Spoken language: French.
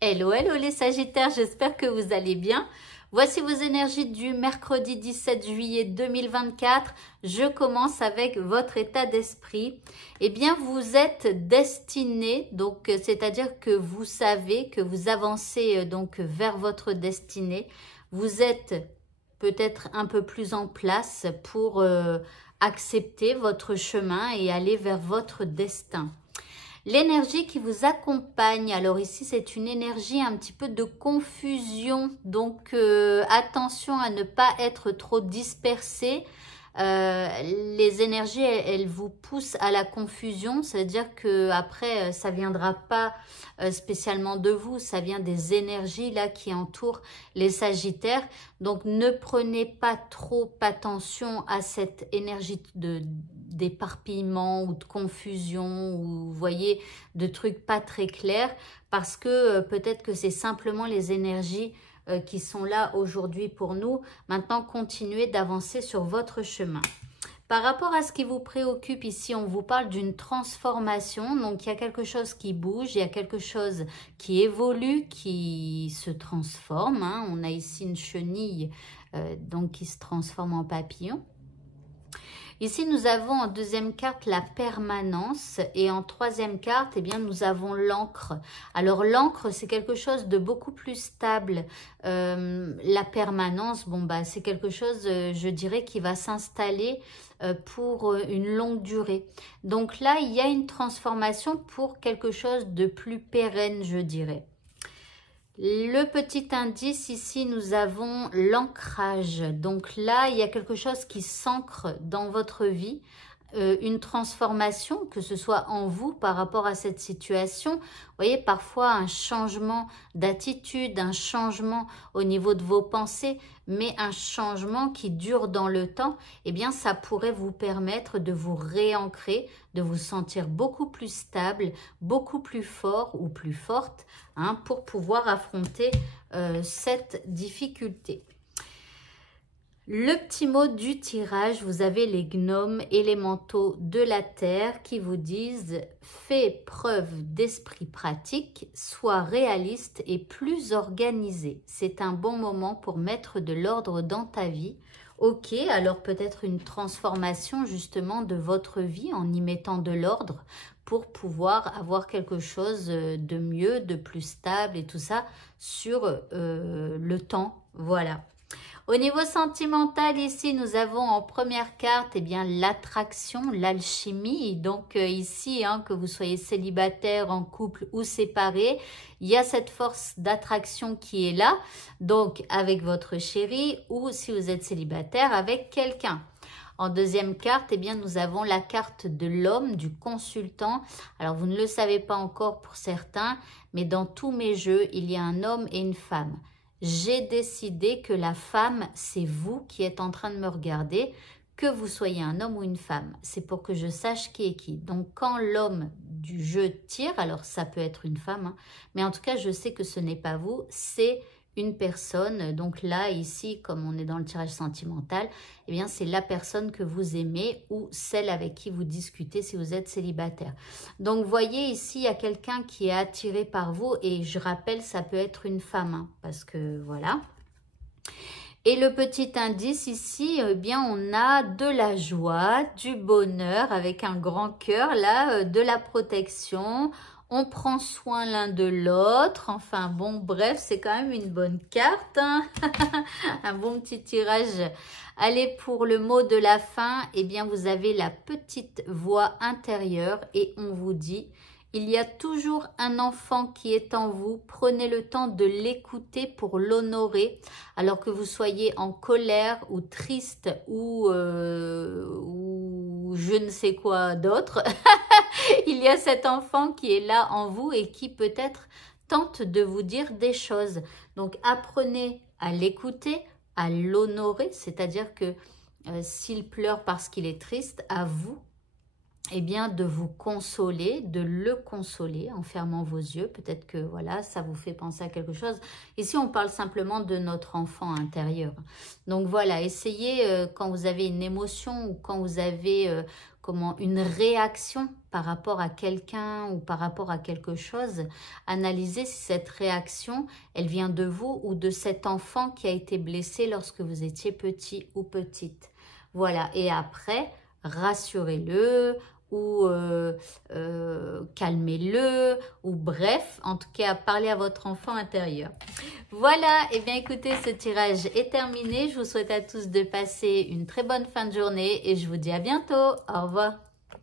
Hello, hello les Sagittaires, j'espère que vous allez bien. Voici vos énergies du mercredi 17 juillet 2024. Je commence avec votre état d'esprit. Eh bien, vous êtes destiné, donc c'est-à-dire que vous savez que vous avancez donc vers votre destinée. Vous êtes peut-être un peu plus en place pour accepter votre chemin et aller vers votre destin. L'énergie qui vous accompagne, alors ici c'est une énergie un petit peu de confusion, donc attention à ne pas être trop dispersé. Les énergies, elles vous poussent à la confusion, c'est-à-dire que après ça viendra pas spécialement de vous, ça vient des énergies là qui entourent les Sagittaires. Donc ne prenez pas trop attention à cette énergie d'éparpillement ou de confusion ou vous voyez de trucs pas très clairs parce que peut-être que c'est simplement les énergies qui sont là aujourd'hui pour nous. Maintenant, continuez d'avancer sur votre chemin. Par rapport à ce qui vous préoccupe ici, on vous parle d'une transformation. Donc, il y a quelque chose qui bouge, il y a quelque chose qui évolue, qui se transforme. Hein. On a ici une chenille donc qui se transforme en papillon. Ici, nous avons en deuxième carte la permanence et en troisième carte, eh bien, nous avons l'encre. Alors, l'encre, c'est quelque chose de beaucoup plus stable. La permanence, bon, bah, c'est quelque chose, je dirais, qui va s'installer pour une longue durée. Donc là, il y a une transformation pour quelque chose de plus pérenne, je dirais. Le petit indice ici, nous avons l'ancrage. Donc là, il y a quelque chose qui s'ancre dans votre vie, une transformation, que ce soit en vous par rapport à cette situation. Vous voyez, parfois un changement d'attitude, un changement au niveau de vos pensées, mais un changement qui dure dans le temps, eh bien, ça pourrait vous permettre de vous réancrer, de vous sentir beaucoup plus stable, beaucoup plus fort ou plus forte, hein, pour pouvoir affronter cette difficulté. Le petit mot du tirage, vous avez les gnomes élémentaux de la terre qui vous disent « Fais preuve d'esprit pratique, sois réaliste et plus organisé. C'est un bon moment pour mettre de l'ordre dans ta vie. » Ok, alors peut-être une transformation justement de votre vie en y mettant de l'ordre pour pouvoir avoir quelque chose de mieux, de plus stable et tout ça sur le temps. Voilà. Au niveau sentimental, ici, nous avons en première carte eh bien l'attraction, l'alchimie. Donc ici, hein, que vous soyez célibataire, en couple ou séparé, il y a cette force d'attraction qui est là. Donc avec votre chéri ou si vous êtes célibataire, avec quelqu'un. En deuxième carte, eh bien, nous avons la carte de l'homme, du consultant. Alors, vous ne le savez pas encore pour certains, mais dans tous mes jeux, il y a un homme et une femme. J'ai décidé que la femme, c'est vous qui êtes en train de me regarder, que vous soyez un homme ou une femme. C'est pour que je sache qui est qui. Donc, quand l'homme du jeu tire, alors ça peut être une femme, hein, mais en tout cas, je sais que ce n'est pas vous, c'est une personne. Donc là, ici, comme on est dans le tirage sentimental, eh bien, c'est la personne que vous aimez ou celle avec qui vous discutez si vous êtes célibataire. Donc, vous voyez ici, il y a quelqu'un qui est attiré par vous et je rappelle, ça peut être une femme, hein, parce que voilà. Et le petit indice ici, eh bien, on a de la joie, du bonheur avec un grand cœur, là, de la protection. On prend soin l'un de l'autre. Enfin, bon, bref, c'est quand même une bonne carte. Hein. Un bon petit tirage. Allez, pour le mot de la fin, eh bien, vous avez la petite voix intérieure et on vous dit... Il y a toujours un enfant qui est en vous. Prenez le temps de l'écouter pour l'honorer. Alors que vous soyez en colère ou triste ou je ne sais quoi d'autre. Il y a cet enfant qui est là en vous et qui peut-être tente de vous dire des choses. Donc apprenez à l'écouter, à l'honorer. C'est-à-dire que s'il pleure parce qu'il est triste, à vous, eh bien, de vous consoler, de le consoler en fermant vos yeux. Peut-être que voilà, ça vous fait penser à quelque chose. Ici, on parle simplement de notre enfant intérieur. Donc voilà, essayez quand vous avez une émotion ou quand comment une réaction par rapport à quelqu'un ou par rapport à quelque chose. Analysez si cette réaction, elle vient de vous ou de cet enfant qui a été blessé lorsque vous étiez petit ou petite. Voilà, et après, rassurez-le ou calmez-le, ou bref, en tout cas, parlez à votre enfant intérieur. Voilà, et bien écoutez, ce tirage est terminé. Je vous souhaite à tous de passer une très bonne fin de journée et je vous dis à bientôt. Au revoir.